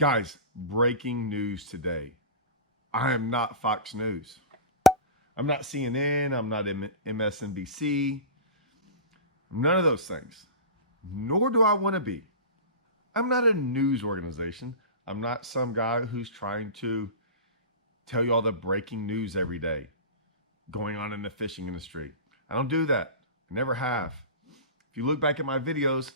Guys, breaking news today. I am not Fox News. I'm not CNN. I'm not MSNBC. None of those things. Nor do I want to be. I'm not a news organization. I'm not some guy who's trying to tell you all the breaking news every day going on in the fishing industry. I don't do that. I never have. If you look back at my videos,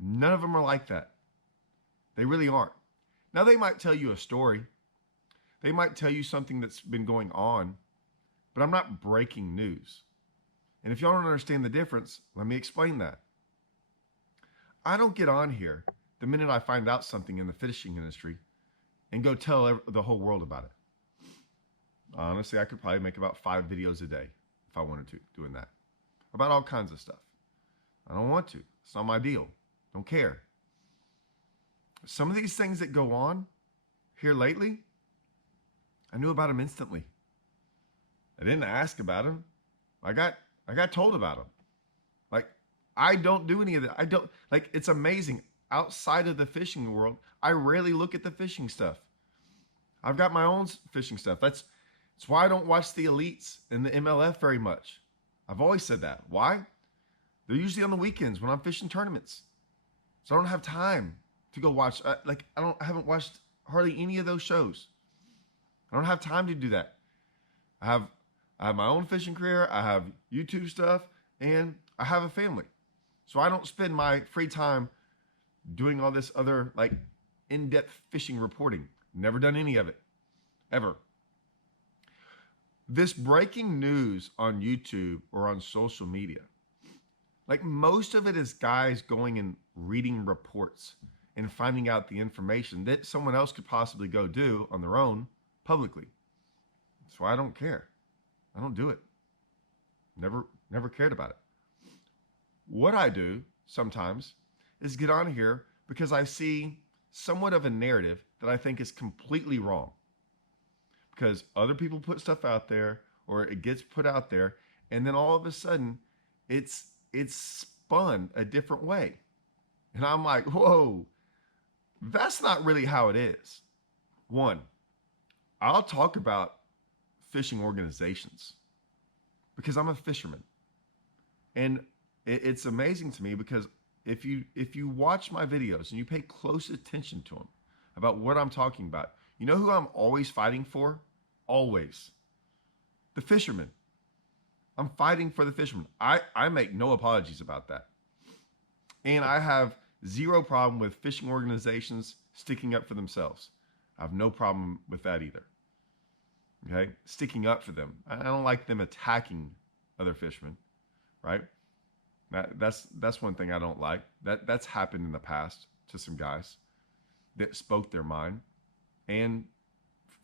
none of them are like that. They really aren't. Now, they might tell you a story. They might tell you something that's been going on, but I'm not breaking news. And if y'all don't understand the difference, let me explain that. I don't get on here the minute I find out something in the fishing industry and go tell the whole world about it. Honestly, I could probably make about 5 videos a day if I wanted to, doing that. About all kinds of stuff. I don't want to. It's not my deal. Don't care. Some of these things that go on here lately, I knew about them instantly. I didn't ask about them. I got told about them. Like, I don't do any of that. I don't, like, it's amazing. Outside of the fishing world, I rarely look at the fishing stuff. I've got my own fishing stuff. That's why I don't watch the elites and the MLF very much. I've always said that. Why? They're usually on the weekends when I'm fishing tournaments. So I don't have time to go watch. I haven't watched hardly any of those shows. I don't have time to do that. I have my own fishing career. I have YouTube stuff, and I have a family. So I don't spend my free time doing all this other like in-depth fishing reporting. Never done any of it, ever. This breaking news on YouTube or on social media, like most of it is guys going and reading reports and finding out the information that someone else could possibly go do on their own publicly. That's why I don't care. I don't do it. Never cared about it. What I do sometimes is get on here because I see somewhat of a narrative that I think is completely wrong. Because other people put stuff out there, or it gets put out there, and then all of a sudden it's spun a different way. And I'm like, whoa, that's not really how it is. One, I'll talk about fishing organizations because I'm a fisherman. And it's amazing to me because if you watch my videos and you pay close attention to them about what I'm talking about, you know who I'm always fighting for? Always. The fishermen. I'm fighting for the fishermen. I make no apologies about that. And I have zero problem with fishing organizations sticking up for themselves. I have no problem with that either. Okay? Sticking up for them. I don't like them attacking other fishermen, right? That's one thing I don't like. That's happened in the past to some guys that spoke their mind. And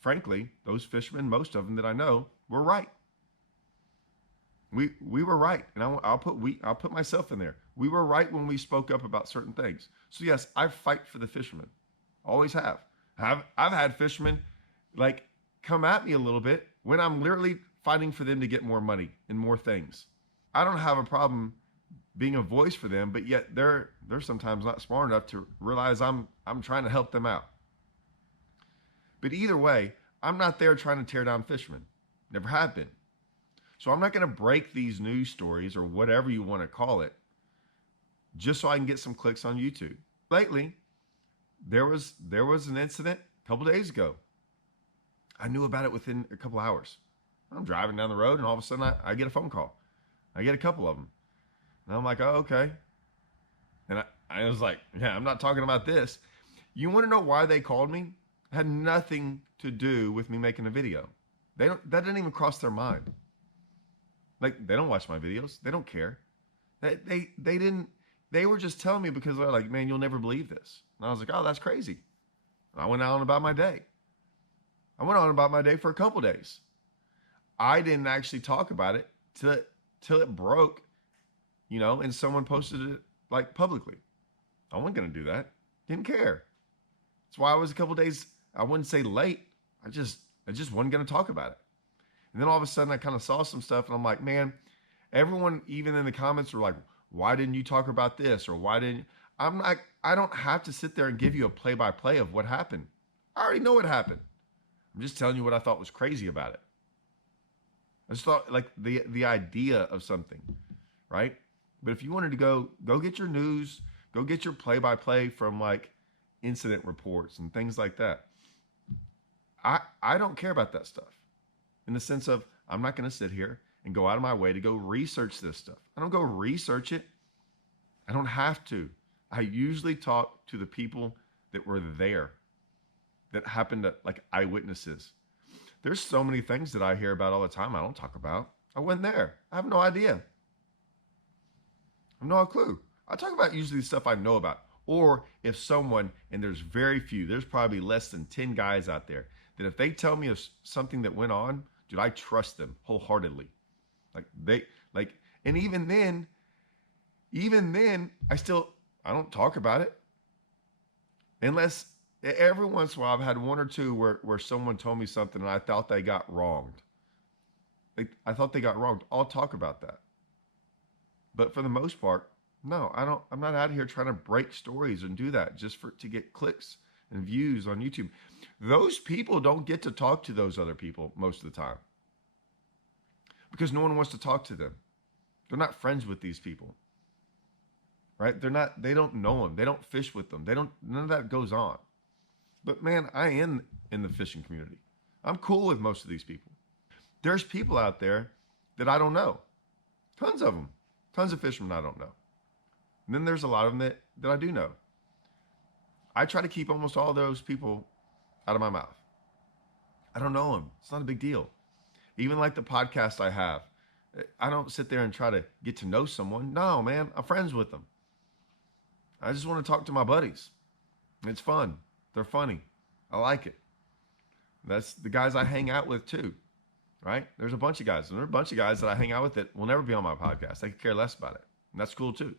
frankly, those fishermen, most of them that I know, were right. We were right, and I'll put myself in there. We were right when we spoke up about certain things. So yes, I fight for the fishermen. Always have. I've had fishermen like come at me a little bit when I'm literally fighting for them to get more money and more things. I don't have a problem being a voice for them, but yet they're sometimes not smart enough to realize I'm trying to help them out. But either way, I'm not there trying to tear down fishermen. Never have been. So I'm not going to break these news stories or whatever you want to call it just so I can get some clicks on YouTube. Lately, there was an incident a couple days ago. I knew about it within a couple hours. I'm driving down the road and all of a sudden I get a phone call. I get a couple of them. And I'm like, oh, okay. And I was like, yeah, I'm not talking about this. You want to know why they called me? It had nothing to do with me making a video. That didn't even cross their mind. Like, they don't watch my videos. They don't care. They were just telling me because they're like, man, you'll never believe this. And I was like, oh, that's crazy. And I went on about my day. I went on about my day for a couple days. I didn't actually talk about it till it broke, and someone posted it like publicly. I wasn't going to do that. Didn't care. That's why I was a couple days, I wouldn't say late. I just wasn't going to talk about it. And then all of a sudden I kind of saw some stuff and I'm like, man, everyone, even in the comments, were like, why didn't you talk about this? Or why didn't I don't have to sit there and give you a play-by-play of what happened. I already know what happened. I'm just telling you what I thought was crazy about it. I just thought like the idea of something, right? But if you wanted to go get your news, go get your play-by-play from like incident reports and things like that. I don't care about that stuff in the sense of I'm not going to sit here and go out of my way to go research this stuff. I don't go research it. I don't have to. I usually talk to the people that were there, that happened to like eyewitnesses. There's so many things that I hear about all the time I don't talk about. I wasn't there. I have no idea. I have no clue. I talk about usually stuff I know about. Or if someone, and there's very few, there's probably less than 10 guys out there, that if they tell me of something that went on, dude, I trust them wholeheartedly. And even then, I don't talk about it. Unless every once in a while I've had one or two where someone told me something and I thought they got wronged. I thought they got wronged. I'll talk about that. But for the most part, no, I'm not out here trying to break stories and do that just to get clicks and views on YouTube. Those people don't get to talk to those other people most of the time because no one wants to talk to them. They're not friends with these people, right? They don't know them. They don't fish with them. None of that goes on. But man, I am in the fishing community. I'm cool with most of these people. There's people out there that I don't know. Tons of them. Tons of fishermen I don't know. And then there's a lot of them that I do know. I try to keep almost all those people out of my mouth. I don't know them. It's not a big deal. Even like the podcast I have, I don't sit there and try to get to know someone. No, man, I'm friends with them. I just want to talk to my buddies. It's fun. They're funny. I like it. That's the guys I hang out with too, right? There's a bunch of guys. And there are a bunch of guys that I hang out with that will never be on my podcast. They could care less about it. And that's cool too.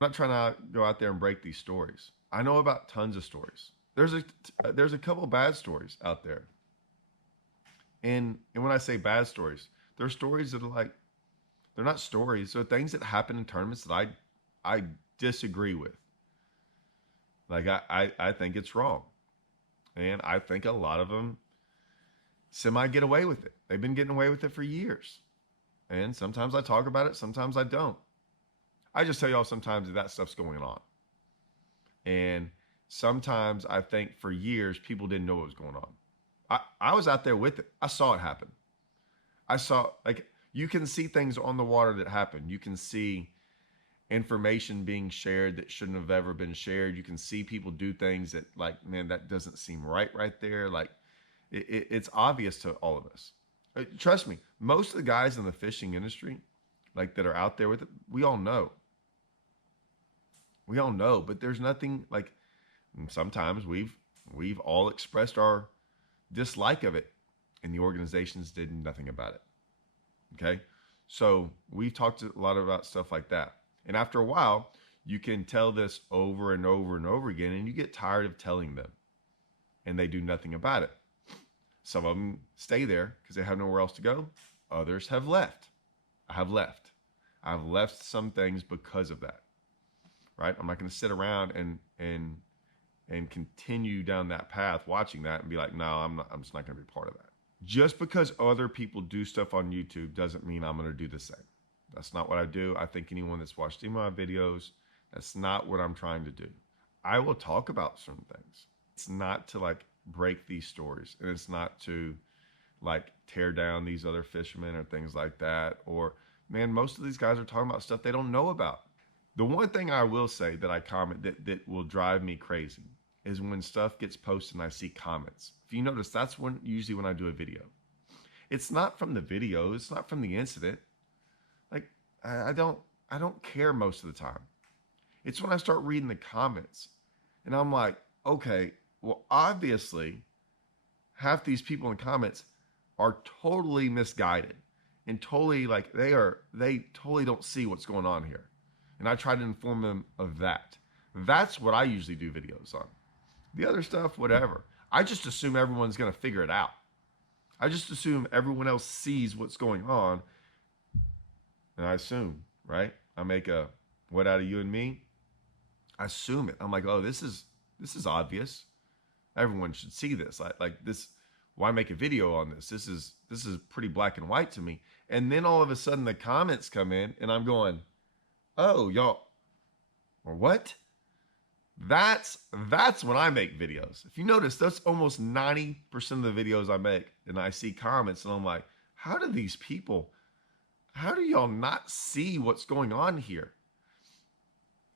I'm not trying to go out there and break these stories. I know about tons of stories. There's a couple bad stories out there. And when I say bad stories, they're stories that are like, they're not stories. They're things that happen in tournaments that I disagree with. Like I think it's wrong. And I think a lot of them semi get away with it. They've been getting away with it for years. And sometimes I talk about it, sometimes I don't. I just tell y'all sometimes that stuff's going on. And sometimes I think for years people didn't know what was going on. I was out there with it. I saw it happen. I saw, like, you can see things on the water that happen. You can see information being shared that shouldn't have ever been shared. You can see people do things that, like, man, that doesn't seem right there. Like, it's obvious to all of us. Trust me, most of the guys in the fishing industry, like, that are out there with it, we all know. We all know, but there's nothing, like, sometimes we've all expressed our dislike of it, and the organizations did nothing about it. Okay? So we've talked a lot about stuff like that. And after a while, you can tell this over and over and over again, and you get tired of telling them, and they do nothing about it. Some of them stay there because they have nowhere else to go. Others have left. I've left some things because of that, right? I'm not going to sit around and continue down that path watching that and be like, no, I'm just not going to be part of that. Just because other people do stuff on YouTube doesn't mean I'm going to do the same. That's not what I do. I think anyone that's watched any of my videos, that's not what I'm trying to do. I will talk about certain things. It's not to like break these stories, and it's not to like tear down these other fishermen or things like that. Or, man, most of these guys are talking about stuff they don't know about. The one thing I will say that I comment that will drive me crazy is when stuff gets posted and I see comments. If you notice, that's usually when I do a video. It's not from the video. It's not from the incident. Like, I don't care most of the time. It's when I start reading the comments and I'm like, okay, well, obviously half these people in comments are totally misguided and totally like they totally don't see what's going on here. And I try to inform them of that. That's what I usually do videos on. The other stuff, whatever. I just assume everyone's going to figure it out. I just assume everyone else sees what's going on. And I assume, right? I make a what out of you and me? I assume it. I'm like, oh, this is obvious. Everyone should see this. Like this. Why make a video on this? This is pretty black and white to me. And then all of a sudden the comments come in, and I'm going, oh, y'all, or what? That's when I make videos. If you notice, that's almost 90% of the videos I make, and I see comments, and I'm like, how do y'all not see what's going on here?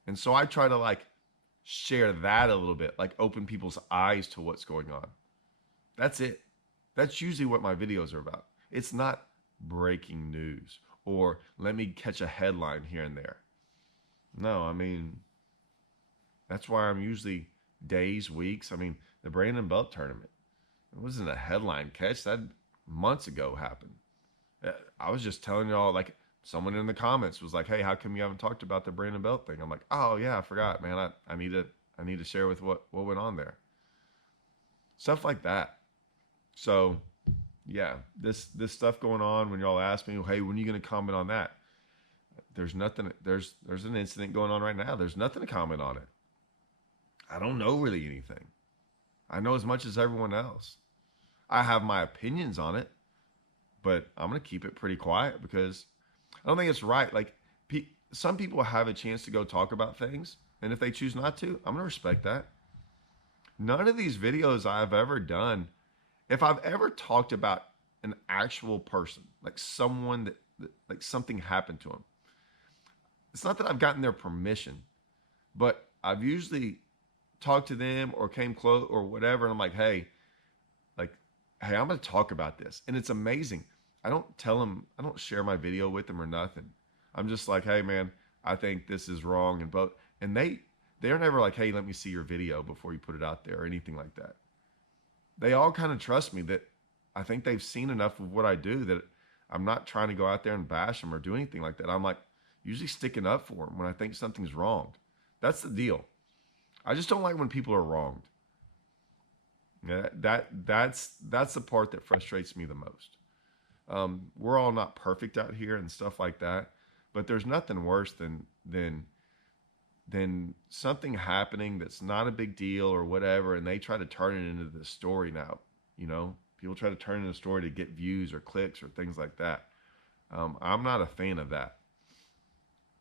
And so I try to like share that a little bit, like open people's eyes to what's going on. That's it. That's usually what my videos are about. It's not breaking news or let me catch a headline here and there. No, I mean, that's why I'm usually days, weeks. I mean, the Brandon Belt tournament, it wasn't a headline catch. That months ago happened. I was just telling y'all, like, someone in the comments was like, hey, how come you haven't talked about the Brandon Belt thing? I'm like, oh yeah, I forgot, man. I need to share with what went on there. Stuff like that. So yeah, this stuff going on, when y'all ask me, hey, when are you going to comment on that? There's nothing. There's an incident going on right now. There's nothing to comment on it. I don't know really anything. I know as much as everyone else. I have my opinions on it, but I'm going to keep it pretty quiet because I don't think it's right. Like, some people have a chance to go talk about things, and if they choose not to, I'm going to respect that. None of these videos I've ever done, if I've ever talked about an actual person, like someone that like something happened to them, it's not that I've gotten their permission, but I've usually talked to them or came close or whatever, and I'm like, hey, I'm going to talk about this. And it's amazing. I don't tell them, I don't share my video with them or nothing. I'm just like, hey man, I think this is wrong. And they're never like, hey, let me see your video before you put it out there or anything like that. They all kind of trust me that I think they've seen enough of what I do that I'm not trying to go out there and bash them or do anything like that. I'm like usually sticking up for them when I think something's wrong. That's the deal. I just don't like when people are wronged. Yeah, that's the part that frustrates me the most. We're all not perfect out here and stuff like that, but there's nothing worse than something happening that's not a big deal or whatever, and they try to turn it into the story now. You know, people try to turn it into a story to get views or clicks or things like that. I'm not a fan of that,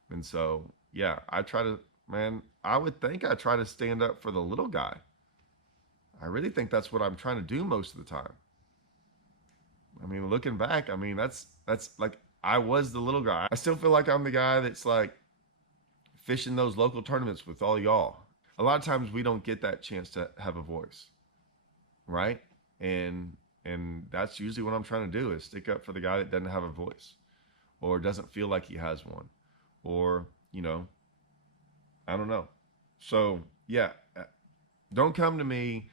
and so yeah, I would think I try to stand up for the little guy. I really think that's what I'm trying to do most of the time. I mean, looking back, I mean, that's like, I was the little guy. I still feel like I'm the guy that's like fishing those local tournaments with all y'all. A lot of times we don't get that chance to have a voice, right? And that's usually what I'm trying to do, is stick up for the guy that doesn't have a voice or doesn't feel like he has one, or, you know, I don't know. So yeah, don't come to me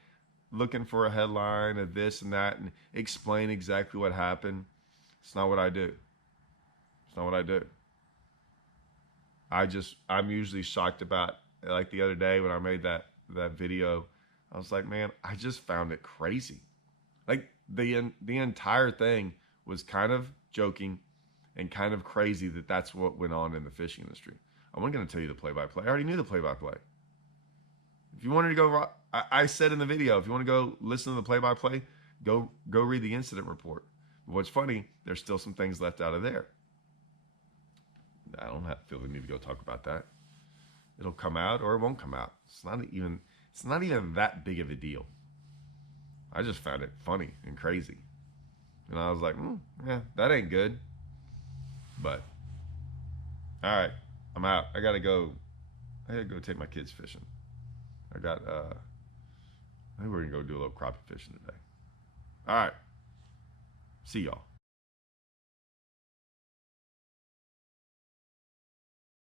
looking for a headline of this and that and explain exactly what happened. It's not what I do. It's not what I do. I'm usually shocked about, like the other day when I made that video, I was like, man, I just found it crazy. Like the entire thing was kind of joking and kind of crazy that's what went on in the fishing industry. I wasn't going to tell you the play-by-play. I already knew the play-by-play. If you wanted to go, I said in the video, if you want to go listen to the play-by-play, go read the incident report. But what's funny, there's still some things left out of there. I don't feel the need to go talk about that. It'll come out or it won't come out. It's not even that big of a deal. I just found it funny and crazy. And I was like, yeah, that ain't good. But all right, I'm out. I gotta go take my kids fishing. I think we're gonna go do a little crappie fishing today. All right. See y'all.